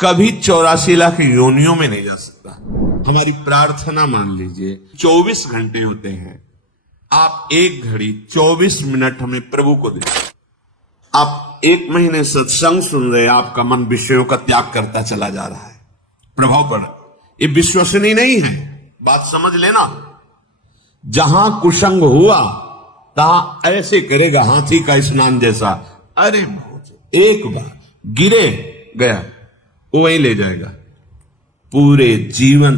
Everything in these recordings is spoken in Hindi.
कभी 84 लाख योनियों में नहीं जा सकता। हमारी प्रार्थना मान लीजिए 24 घंटे होते हैं, आप एक घड़ी 24 मिनट हमें प्रभु को दें। आप एक महीने सत्संग सुन रहे हैं, आपका मन विषयों का त्याग करता चला जा रहा है, प्रभाव पड़ रहा है। ये विश्वसनीय नहीं है, बात समझ लेना। जहां कुसंग हुआ तहां ऐसे करेगा हाथी का स्नान जैसा। अरे एक बार गिरे गया, वो वही ले जाएगा। पूरे जीवन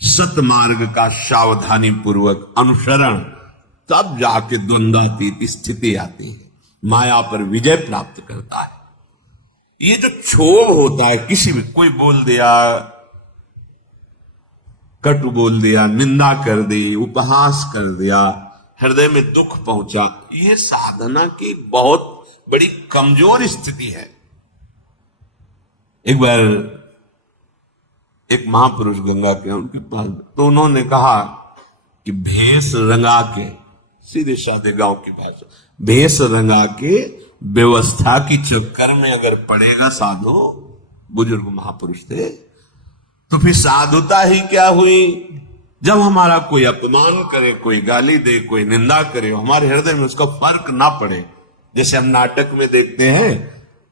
सतमार्ग का सावधानी पूर्वक अनुसरण, तब जाके द्वंद्वातीत स्थिति आती है, माया पर विजय प्राप्त करता है। ये जो क्षोभ होता है, किसी भी कोई बोल दिया, कटु बोल दिया, निंदा कर दी, उपहास कर दिया, हृदय में दुख पहुंचा, ये साधना की बहुत बड़ी कमजोर स्थिति है। एक बार एक महापुरुष गंगा के उनके पास, तो उन्होंने कहा कि भेष रंगा के, सीधे साधे गांव की भाषा, भेष रंगा के व्यवस्था की चक्कर में अगर पड़ेगा साधु, बुजुर्ग महापुरुष थे, तो फिर साधुता ही क्या हुई। जब हमारा कोई अपमान करे, कोई गाली दे, कोई निंदा करे, हमारे हृदय में उसका फर्क ना पड़े। जैसे हम नाटक में देखते हैं,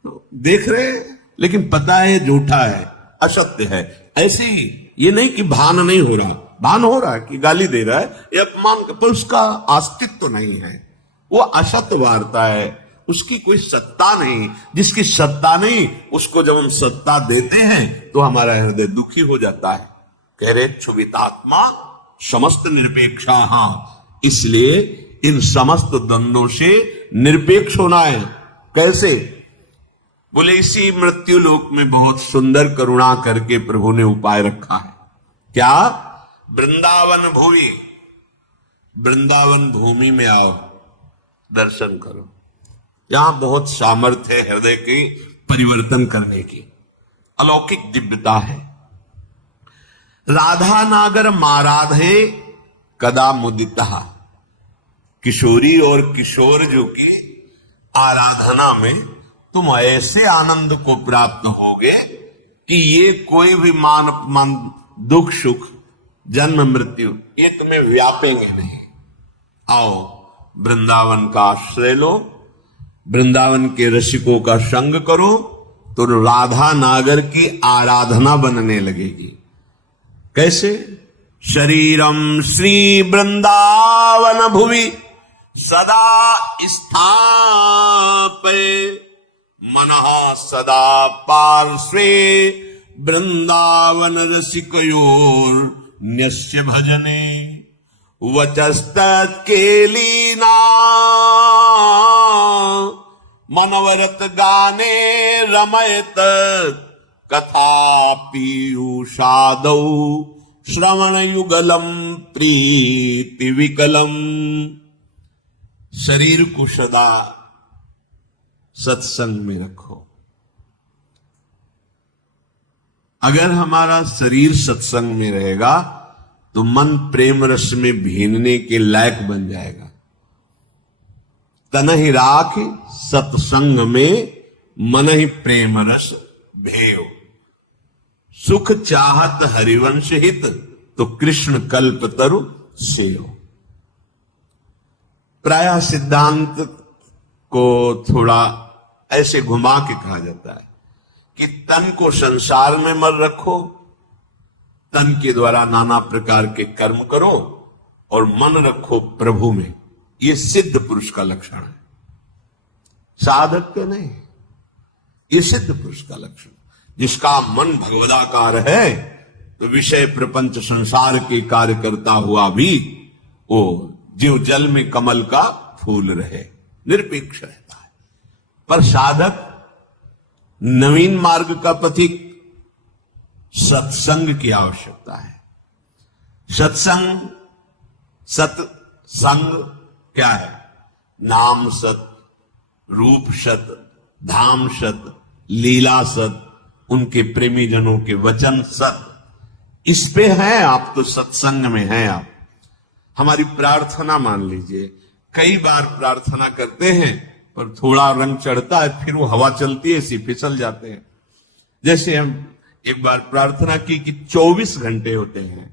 तो देख रहे हैं लेकिन पता है झूठा है, असत्य है। ऐसे ही ये नहीं कि भान नहीं हो रहा, भान हो रहा है कि गाली दे रहा है, ये अपमान, पर उसका अस्तित्व तो नहीं है, वो असत्य वार्ता है, उसकी कोई सत्ता नहीं। जिसकी सत्ता नहीं, उसको जब हम सत्ता देते हैं तो हमारा हृदय दुखी हो जाता है। कह रहे क्षुभितात्मा समस्त निरपेक्षा। हाँ, इसलिए इन समस्त द्वंद्वों से निरपेक्ष होना है। कैसे? बोले इसी मृत्यु लोक में बहुत सुंदर करुणा करके प्रभु ने उपाय रखा है। क्या? वृंदावन भूमि, वृंदावन भूमि में आओ, दर्शन करो। यहां बहुत सामर्थ्य है हृदय की परिवर्तन करने की, अलौकिक दिव्यता है। राधा नागर माराधे कदा मुदिता। किशोरी और किशोर जो की आराधना में तुम ऐसे आनंद को प्राप्त होगे कि ये कोई भी मान अपमान, दुख सुख, जन्म मृत्यु, ये तुम्हें व्यापेंगे नहीं। आओ वृंदावन का आश्रय लो, वृंदावन के रसिकों का संग करो, तो राधा नागर की आराधना बनने लगेगी। कैसे? शरीरम श्री वृंदावन भुवि सदा स्थापय, मनः सदा पार्श्वे वृंदावन रसिकयोर न्यस्य भजने, वचस्तत् केलीना मनवरत गाने रमयत, कथा पीयूषादौ श्रवण युगलम प्रीति विकलम। शरीर को सदा सत्संग में रखो। अगर हमारा शरीर सत्संग में रहेगा तो मन प्रेम रस में भीनने के लायक बन जाएगा। तन ही राख सत्संग में, मन ही प्रेम रस भेव। सुख चाहत हरिवंश हित, तो कृष्ण कल्प तरु सेव। प्रायः सिद्धांत को थोड़ा ऐसे घुमा के कहा जाता है कि तन को संसार में मत रखो, तन के द्वारा नाना प्रकार के कर्म करो, और मन रखो प्रभु में। यह सिद्ध पुरुष का लक्षण है, साधक के नहीं। यह सिद्ध पुरुष का लक्षण, जिसका मन भगवदाकार है, तो विषय प्रपंच संसार के कार्य करता हुआ भी वो जीव जल में कमल का फूल रहे, निरपेक्ष रहता है। पर साधक नवीन मार्ग का पथिक, सत्संग की आवश्यकता है। सत्संग, सत्संग क्या है? नाम सत, रूप सत, धाम सत, लीला सत, उनके प्रेमी जनों के वचन सत। इस पे हैं आप, तो सत्संग में हैं आप। हमारी प्रार्थना मान लीजिए, कई बार प्रार्थना करते हैं पर थोड़ा रंग चढ़ता है, फिर वो हवा चलती है, इसी फिसल जाते हैं। जैसे हम एक बार प्रार्थना की कि 24 घंटे होते हैं,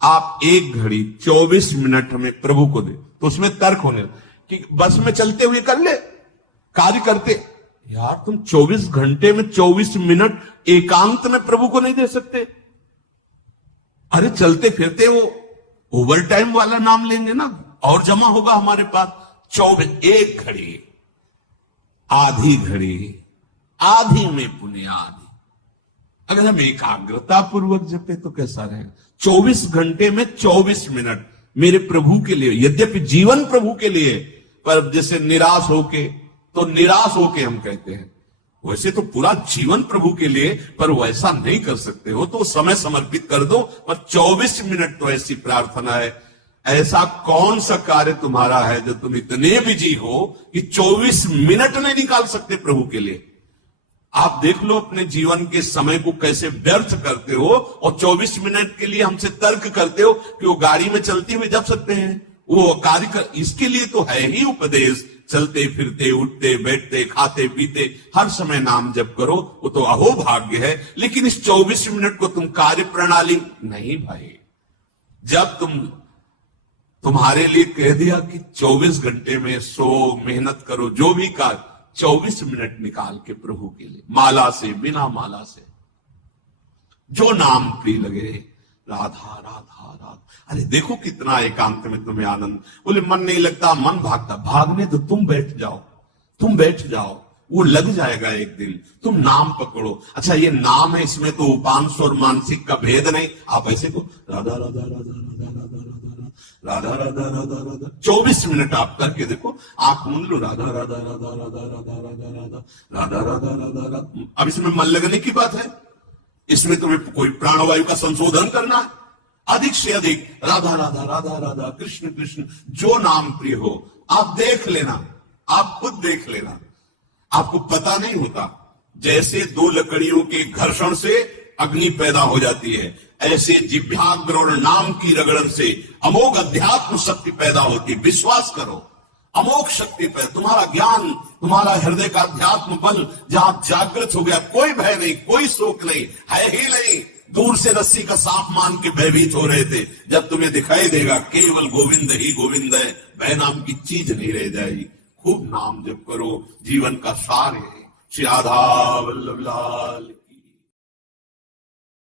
आप एक घड़ी 24 मिनट हमें प्रभु को दे, तो उसमें तर्क होने कि बस में चलते हुए कर ले, कार्य करते। यार तुम 24 घंटे में 24 मिनट एकांत में प्रभु को नहीं दे सकते? अरे चलते फिरते वो ओवर टाइम वाला नाम लेंगे ना, और जमा होगा हमारे पास। 24 एक घड़ी, आधी घड़ी, आधी में पुण्य आधी। अगर हम एकाग्रता पूर्वक जपे तो कैसा रहेगा? 24 घंटे में 24 मिनट मेरे प्रभु के लिए, यद्यपि जीवन प्रभु के लिए, पर जैसे निराश होके, तो निराश होके हम कहते हैं, वैसे तो पूरा जीवन प्रभु के लिए, पर वैसा नहीं कर सकते हो तो समय समर्पित कर दो। पर 24 मिनट तो ऐसी प्रार्थना है। ऐसा कौन सा कार्य तुम्हारा है जो तुम इतने बिजी हो कि 24 मिनट नहीं निकाल सकते प्रभु के लिए? आप देख लो अपने जीवन के समय को कैसे व्यर्थ करते हो, और 24 मिनट के लिए हमसे तर्क करते हो कि वो गाड़ी में चलते हुए जप सकते हैं, वो कार्य कर। इसके लिए तो है ही उपदेश, चलते फिरते उठते बैठते खाते पीते हर समय नाम जप करो, वो तो अहो भाग्य है। लेकिन इस 24 मिनट को तुम कार्य प्रणाली नहीं भाई। जब तुम्हारे लिए कह दिया कि 24 घंटे में सो मेहनत करो, जो भी कार्य, 24 मिनट निकाल के प्रभु के लिए, माला से बिना माला से, जो नाम प्रिय लगे, राधा राधा राधा। अरे देखो कितना एकांत में तुम्हें आनंद। बोले मन नहीं लगता, मन भागता। भागने तो तुम बैठ जाओ, तुम बैठ जाओ, वो लग जाएगा एक दिन। तुम नाम पकड़ो। अच्छा ये नाम है, इसमें तो उपांश और मानसिक का भेद नहीं। आप ऐसे को राधा राधा राधा राधा राधा राधा राधा राधा राधा 24 मिनट आप करके देखो। आप मूंद लो, राधा राधा राधा राधा राधा राधा राधा राधा राधा राधा राधा। अब इसमें मन लगने की बात है, इसमें तुम्हें कोई प्राणवायु का संशोधन करना है। अधिक से अधिक राधा राधा राधा राधा, कृष्ण कृष्ण, जो नाम प्रिय हो। आप देख लेना, आप खुद देख लेना, आपको पता नहीं होता। जैसे दो लकड़ियों के घर्षण से अग्नि पैदा हो जाती है, ऐसे जिह्वाग्रहण नाम की रगड़न से अमोघ अध्यात्म शक्ति पैदा होती। विश्वास करो, अमोघ शक्ति पे तुम्हारा ज्ञान, तुम्हारा हृदय का अध्यात्म बल जहां जागृत हो गया, कोई भय नहीं, कोई शोक नहीं, है ही नहीं। दूर से रस्सी का सांप मान के भयभीत हो रहे थे, जब तुम्हें दिखाई देगा केवल गोविंद ही गोविंद है, भय नाम की चीज नहीं रह जाएगी। खूब नाम जप करो, जीवन का सार है। श्री राधा वल्लभ लाल।